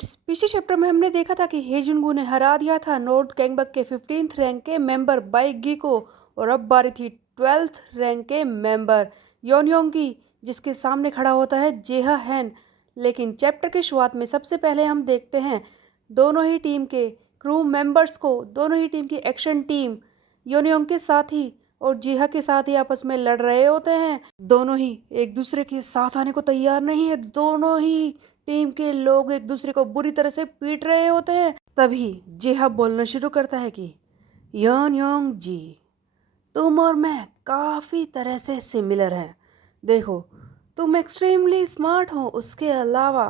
Friends, पिछले chapter में हमने देखा था कि हे जुनगू ने हरा दिया था नॉर्थ गैंगबक के 15th रैंक के मेंबर बाई गी को। और अब बारी थी 12th रैंक के मेंबर योनयोंग की, जिसके सामने खड़ा होता है जेहा हैन। लेकिन चैप्टर की शुरुआत में सबसे पहले हम देखते हैं दोनों ही टीम के क्रू मेंबर्स को। दोनों ही टीम की एक्शन टीम योनयोंग के साथ ही और जेहा के साथ ही आपस में लड़ रहे होते हैं। दोनों ही एक दूसरे के साथ आने को तैयार नहीं है। दोनों ही टीम के लोग एक दूसरे को बुरी तरह से पीट रहे होते हैं। तभी जेहा बोलना शुरू करता है कि योन योंग जी, तुम और मैं काफ़ी तरह से सिमिलर हैं। देखो, तुम एक्सट्रीमली स्मार्ट हो, उसके अलावा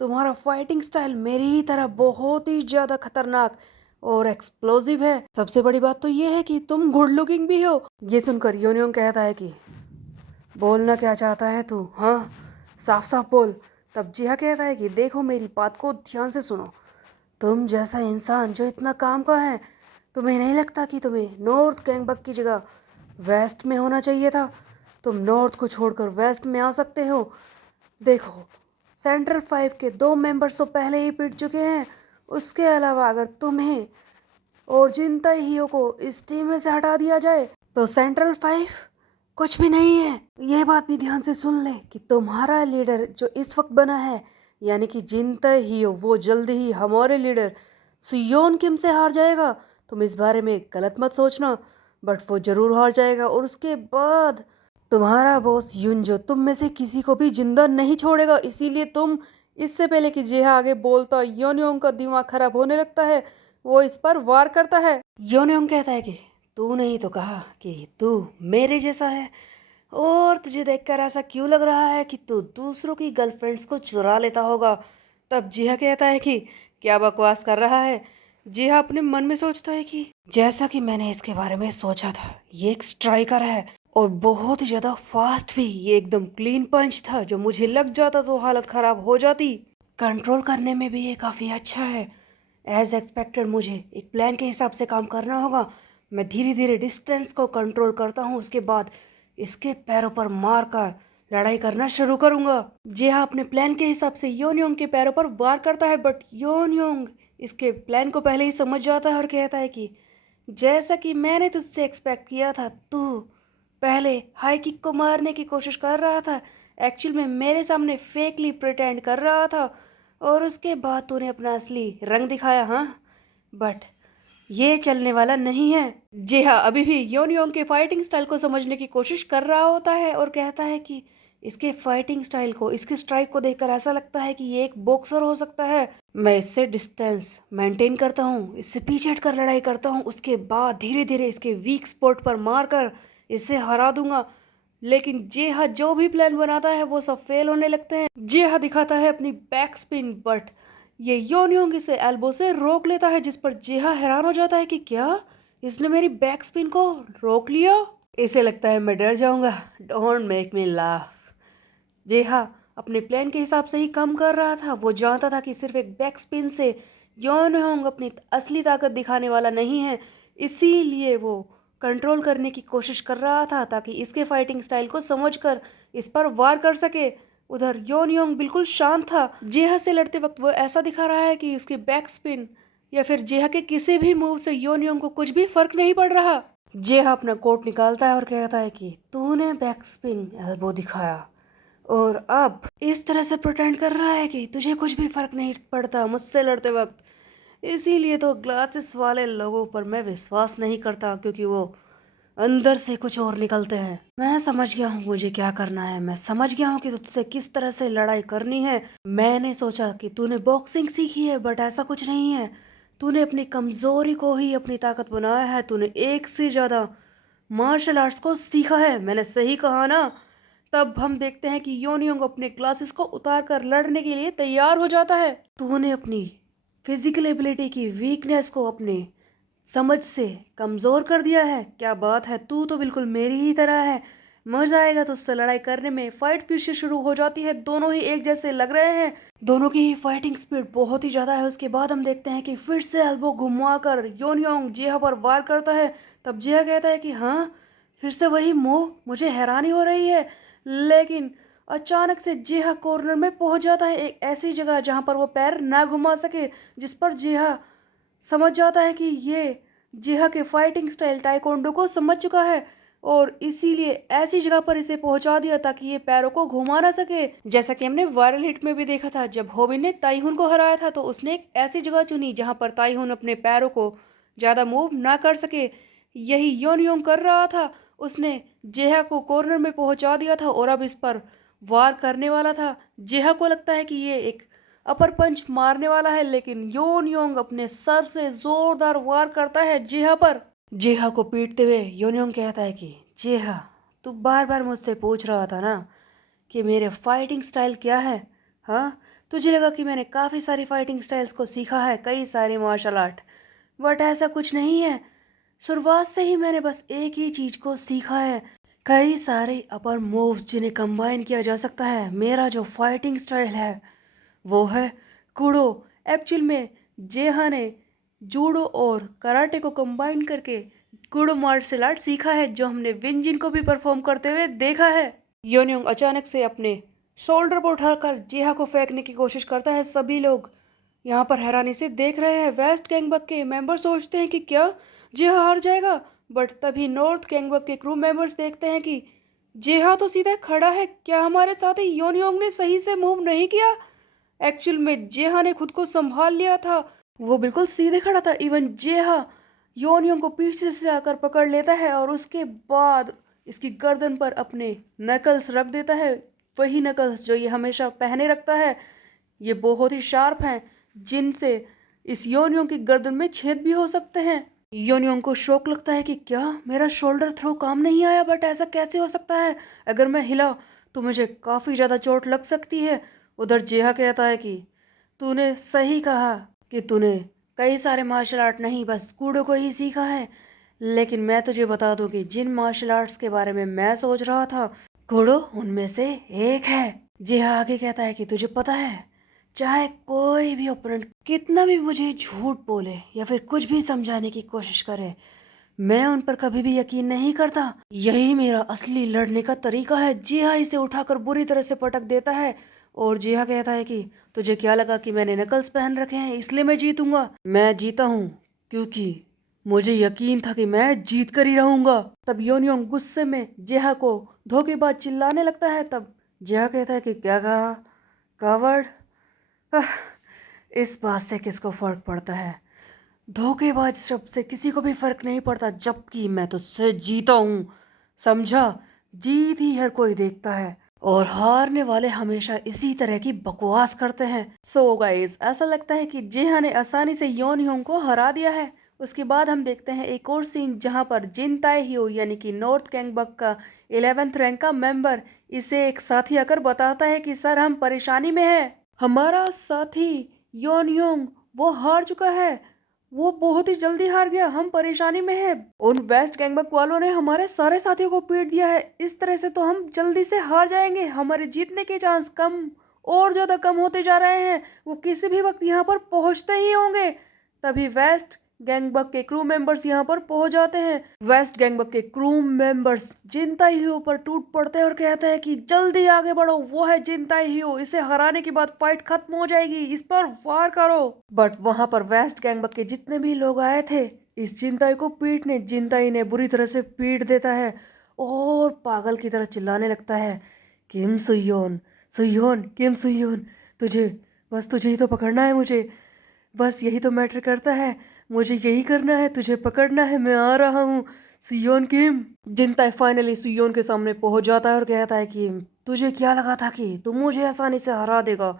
तुम्हारा फाइटिंग स्टाइल मेरी ही तरह बहुत ही ज़्यादा खतरनाक और एक्सप्लोजिव है। सबसे बड़ी बात तो ये है कि तुम गुड लुकिंग भी हो। ये सुनकर योन योंग कहता है कि बोलना क्या चाहता है तू? हाँ, साफ साफ बोल। तब जिहा कहता है कि देखो, मेरी बात को ध्यान से सुनो। तुम जैसा इंसान जो इतना काम का है, तुम्हें नहीं लगता कि तुम्हें नॉर्थ गैंगबक की जगह वेस्ट में होना चाहिए था? तुम नॉर्थ को छोड़कर वेस्ट में आ सकते हो। देखो, सेंट्रल 5 के 2 मेंबर्स तो पहले ही पिट चुके हैं। उसके अलावा अगर तुम्हें और जिन ताइहियों को इस टीम में से हटा दिया जाए तो सेंट्रल 5 कुछ भी नहीं है। यह बात भी ध्यान से सुन ले कि तुम्हारा लीडर जो इस वक्त बना है, यानी कि जिन ताइहियो, वो जल्द ही हमारे लीडर सुयोन किम से हार जाएगा। तुम इस बारे में गलत मत सोचना, बट वो जरूर हार जाएगा। और उसके बाद तुम्हारा बॉस युनजो तुम में से किसी को भी जिंदा नहीं छोड़ेगा। इसीलिए तुम, इससे पहले कि जेहा आगे बोलता, योनयोंग का दिमाग खराब होने लगता है। वो इस पर वार करता है। योनयोंग कहता है कि तूने ही तो कहा कि तू मेरे जैसा है, और तुझे देखकर ऐसा क्यों लग रहा है कि तू दूसरों की गर्लफ्रेंड्स को चुरा लेता होगा? तब जिहा कहता है कि क्या बकवास कर रहा है। जिहा अपने मन में सोचता है कि जैसा कि मैंने इसके बारे में सोचा था, ये एक स्ट्राइकर है और बहुत ही ज़्यादा फास्ट भी। ये एकदम क्लीन पंच था, जो मुझे लग जाता तो हालत ख़राब हो जाती। कंट्रोल करने में भी ये काफ़ी अच्छा है। एज एक्सपेक्टेड मुझे एक प्लान के हिसाब से काम करना होगा। मैं धीरे धीरे डिस्टेंस को कंट्रोल करता हूँ, उसके बाद इसके पैरों पर मार कर लड़ाई करना शुरू करूंगा। जी हाँ, अपने प्लान के हिसाब से योनयोंग के पैरों पर वार करता है, बट योनयोंग इसके प्लान को पहले ही समझ जाता है और कहता है कि जैसा कि मैंने तुझसे एक्सपेक्ट किया था, तू पहले हाई किक को मारने की कोशिश कर रहा था। एक्चुअल में मेरे सामने फेकली प्रिटेंड कर रहा था और उसके बाद तूने अपना असली रंग दिखाया। हाँ, बट ये चलने वाला नहीं है। जी हाँ, अभी भी योनयोंग के फाइटिंग स्टाइल को समझने की कोशिश कर रहा होता है और कहता है कि इसके फाइटिंग स्टाइल को, इसके स्ट्राइक को देखकर ऐसा लगता है कि ये एक बॉक्सर हो सकता है। मैं इससे डिस्टेंस मेंटेन करता हूँ, इससे पीछे हटकर लड़ाई करता हूँ, उसके बाद धीरे धीरे इसके वीक स्पॉट पर मारकर इसे हरा दूंगा। लेकिन जे हा जो भी प्लान बनाता है वो सब फेल होने लगते हैं। जे हा दिखाता है अपनी बैक स्पिन, बट ये योनयोंग इसे एल्बो से रोक लेता है, जिस पर जेहा हैरान हो जाता है कि क्या इसने मेरी बैक स्पिन को रोक लिया। इसे लगता है मैं डर जाऊंगा। Don't make me laugh. जेहा अपने प्लान के हिसाब से ही काम कर रहा था। वो जानता था कि सिर्फ एक बैक स्पिन से योनयोंग अपनी असली ताकत दिखाने वाला नहीं है। इसीलिए वो कंट्रोल करने की कोशिश कर रहा था ताकि इसके फाइटिंग स्टाइल को समझकर इस पर वार कर सके। उधर योनयोंग बिल्कुल शांत था। जेहा से लड़ते वक्त वो ऐसा दिखा रहा है कि उसकी बैक स्पिन या फिर जेहा के किसी भी मूव से योनयोंग को कुछ भी फर्क नहीं पड़ रहा। जेहा अपना कोट निकालता है और कहता है कि तूने बैक स्पिन एल्बो दिखाया और अब इस तरह से प्रिटेंड कर रहा है कि तुझे कुछ भी फर्क नहीं पड़ता मुझसे लड़ते वक्त। इसीलिए तो ग्लासेस वाले लोगों पर मैं विश्वास नहीं करता, क्योंकि वो अंदर से कुछ और निकलते हैं। मैं समझ गया हूँ मुझे क्या करना है। मैं समझ गया हूँ कि तुझसे किस तरह से लड़ाई करनी है। मैंने सोचा कि तूने बॉक्सिंग सीखी है, बट ऐसा कुछ नहीं है। तूने अपनी कमजोरी को ही अपनी ताकत बनाया है। तूने एक से ज्यादा मार्शल आर्ट्स को सीखा है। मैंने सही कहा ना? तब हम देखते हैं कि योनयोंग अपने ग्लासेस को उतार कर लड़ने के लिए तैयार हो जाता है। तूने अपनी फिजिकल एबिलिटी की वीकनेस को अपने समझ से कमज़ोर कर दिया है। क्या बात है, तू तो बिल्कुल मेरी ही तरह है। मजा आएगा तुझसे लड़ाई करने में। फाइट फिर से शुरू हो जाती है। दोनों ही एक जैसे लग रहे हैं। दोनों की ही फाइटिंग स्पीड बहुत ही ज़्यादा है। उसके बाद हम देखते हैं कि फिर से एल्बो घुमाकर योनयोंग जेहा पर वार करता है। तब जेहा कहता है कि हाँ, फिर से वही मूव। मुझे हैरानी हो रही है, लेकिन अचानक से जेहा कॉर्नर में पहुंच जाता है, एक ऐसी जगह जहां पर वो पैर ना घुमा सके, जिस पर जेहा समझ जाता है कि ये जेहा के फाइटिंग स्टाइल ताइक्वांडो को समझ चुका है और इसीलिए ऐसी जगह पर इसे पहुंचा दिया ताकि ये पैरों को घुमा ना सके। जैसा कि हमने वायरल हिट में भी देखा था, जब होबिन ने ताइहुन को हराया था तो उसने एक ऐसी जगह चुनी जहां पर ताइहुन अपने पैरों को ज़्यादा मूव ना कर सके। यही योन योंग कर रहा था, उसने जेहा को कॉर्नर में पहुंचा दिया था और अब इस पर वार करने वाला था। जेहा को लगता है कि ये एक अपर पंच मारने वाला है, लेकिन योन योंग अपने सर से जोरदार वार करता है जेहा पर। जेहा को पीटते हुए योन योंग कहता है कि जेहा, तू बार बार मुझसे पूछ रहा था ना कि मेरे फाइटिंग स्टाइल क्या है। हाँ, तुझे लगा कि मैंने काफ़ी सारी फाइटिंग स्टाइल्स को सीखा है, कई सारे मार्शल आर्ट, बट ऐसा कुछ नहीं है। शुरुआत से ही मैंने बस एक ही चीज़ को सीखा है, कई सारे अपर मूव्स जिन्हें कंबाइन किया जा सकता है। मेरा जो फाइटिंग स्टाइल है वो है कूडो। एक्चुअल में जेहा ने जूडो और कराटे को कंबाइन करके कूडो मार्शल आर्ट सीखा है, जो हमने विंजिन को भी परफॉर्म करते हुए देखा है। योन्योंग अचानक से अपने शोल्डर पर उठाकर जेहा को फेंकने की कोशिश करता है। सभी लोग यहाँ पर हैरानी से देख रहे हैं। वेस्ट गैंगबक के मेंबर सोचते हैं कि क्या जेहा हार जाएगा, बट तभी नॉर्थ गैंगबक के क्रू मेंबर्स देखते हैं कि जेहा तो सीधा खड़ा है, क्या हमारे साथी योनयोंग ने सही से मूव नहीं किया। एक्चुअल में जेहा ने खुद को संभाल लिया था, वो बिल्कुल सीधे खड़ा था। इवन जेहा योनयोंग को पीछे से आकर पकड़ लेता है और उसके बाद इसकी गर्दन पर अपने नकल्स रख देता है, वही नकल्स जो ये हमेशा पहने रखता है। ये बहुत ही शार्प हैं, जिनसे इस योनयोंग की गर्दन में छेद भी हो सकते हैं। योनयोंग को शौक लगता है कि क्या मेरा शोल्डर थ्रो काम नहीं आया, बट ऐसा कैसे हो सकता है, अगर मैं हिला तो मुझे काफ़ी ज़्यादा चोट लग सकती है। उधर जेहा कहता है कि तूने सही कहा कि तूने कई सारे मार्शल आर्ट नहीं बस कूडो को ही सीखा है, लेकिन मैं तुझे बता दूं कि जिन मार्शल आर्ट्स के बारे में मैं सोच रहा था कूडो उनमें से एक है। जेहा आगे कहता है कि तुझे पता है, चाहे कोई भी ओपोनेंट कितना भी मुझे झूठ बोले या फिर कुछ भी समझाने की कोशिश करे, मैं उन पर कभी भी यकीन नहीं करता। यही मेरा असली लड़ने का तरीका है। जिहा इसे उठाकर बुरी तरह से पटक देता है और जिहा कहता है कि तुझे क्या लगा कि मैंने नकल्स पहन रखे हैं इसलिए मैं जीतूंगा। मैं जीता हूँ क्योंकि मुझे यकीन था कि मैं जीत कर ही रहूंगा। तब योनयोंग गुस्से में जेहा को धोखेबाज चिल्लाने लगता है। तब जेहा कहता है कि क्या कहा, कावर्ड। आह, इस बात से किसको फर्क पड़ता है, धोखेबाज शब्द से किसी को भी फर्क नहीं पड़ता, जबकि मैं तुझसे जीता हूँ, समझा। जीत ही हर कोई देखता है और हारने वाले हमेशा इसी तरह की बकवास करते हैं। सो गाइस, ऐसा लगता है कि जेहा ने आसानी से योन योंग को हरा दिया है। उसके बाद हम देखते हैं एक और सीन जहां पर जिन ताए हियो यानी कि नॉर्थ गैंगबक का 11th रैंक का मेंबर इसे एक साथी आकर बताता है कि सर हम परेशानी में हैं, हमारा साथी योन योंग वो हार चुका है, वो बहुत ही जल्दी हार गया, हम परेशानी में हैं। उन वेस्ट गैंगबक वालों ने हमारे सारे साथियों को पीट दिया है, इस तरह से तो हम जल्दी से हार जाएंगे, हमारे जीतने के चांस कम और ज़्यादा कम होते जा रहे हैं, वो किसी भी वक्त यहाँ पर पहुँचते ही होंगे। तभी वेस्ट गैंगबक के क्रू मेंबर्स यहाँ पर पहुंच जाते हैं। वेस्ट गैंगबक के क्रू मेंबर्स जिनताई हियो पर टूट पड़ते हैं और कहते हैं कि जल्दी आगे बढ़ो, वो है जिनताई हियो, इसे हराने के बाद फाइट खत्म हो जाएगी, इस पर वार करो। बट वहां पर वेस्ट गैंगबक के जितने भी लोग आए थे इस जिनताई को पीटने, जिनताई ने बुरी तरह से पीट देता है और पागल की तरह चिल्लाने लगता है, किम सुयोन, सुयोन, किम सुयोन, तुझे ही तो पकड़ना है, मुझे बस यही तो मैटर करता है, मुझे यही करना है, तुझे पकड़ना है, मैं आ रहा हूँ सुयोन किम। जिनताई फाइनली सुयोन के सामने पहुंच जाता है और कहता है कि तुझे क्या लगा था कि तुम मुझे आसानी से हरा देगा,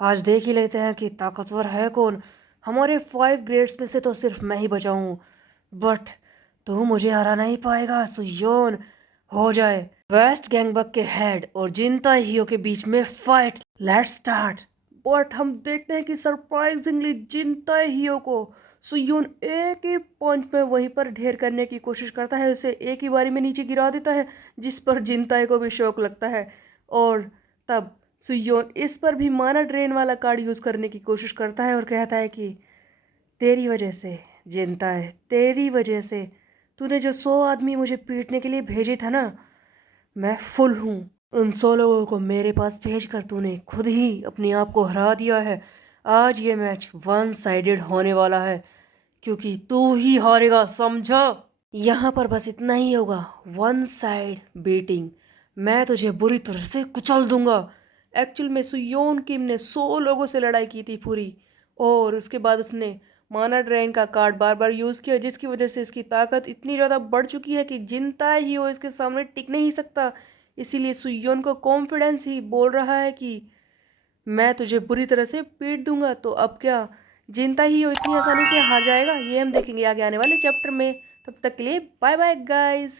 आज देख ही लेते हैं कि ताकतवर है कौन। हमारे 5 ग्रेड्स में से तो सिर्फ मैं ही बचा हूँ, बट तू मुझे हरा नहीं पाएगा सुयोन, हो जाए। वेस्ट गैंगबक के हेड और जिनताई हियो के बीच में फाइट, लेट्स स्टार्ट। बट हम देखते हैं कि सरप्राइजिंगली जिनताई हियो को सुयून एक ही पंच में वहीं पर ढेर करने की कोशिश करता है, उसे एक ही बारी में नीचे गिरा देता है, जिस पर जिनताई को भी शौक लगता है। और तब सुयोन इस पर भी माना ड्रेन वाला कार्ड यूज़ करने की कोशिश करता है और कहता है कि तेरी वजह से जिनताई, तेरी वजह से, तूने जो 100 आदमी मुझे पीटने के लिए भेजे था ना, मैं फुल हूँ, उन 100 लोगों को मेरे पास भेजकर तूने खुद ही अपने आप को हरा दिया है। आज ये मैच वन साइडेड होने वाला है क्योंकि तू ही हारेगा, समझा? यहाँ पर बस इतना ही होगा, वन साइड बीटिंग। मैं तुझे बुरी तरह से कुचल दूंगा। एक्चुअल में सुयोन किम ने 100 लोगों से लड़ाई की थी पूरी, और उसके बाद उसने माना ड्रैगन का कार्ड बार बार यूज़ किया, जिसकी वजह से इसकी ताकत इतनी ज़्यादा बढ़ चुकी है कि जिनता ही हो इसके सामने टिक नहीं सकता। इसीलिए सुयोन को कॉन्फिडेंस ही बोल रहा है कि मैं तुझे बुरी तरह से पीट दूंगा। तो अब क्या जिनता ही हो इतनी आसानी से हार जाएगा? ये हम देखेंगे आगे आने वाले चैप्टर में। तब तक के लिए बाय बाय गाइस।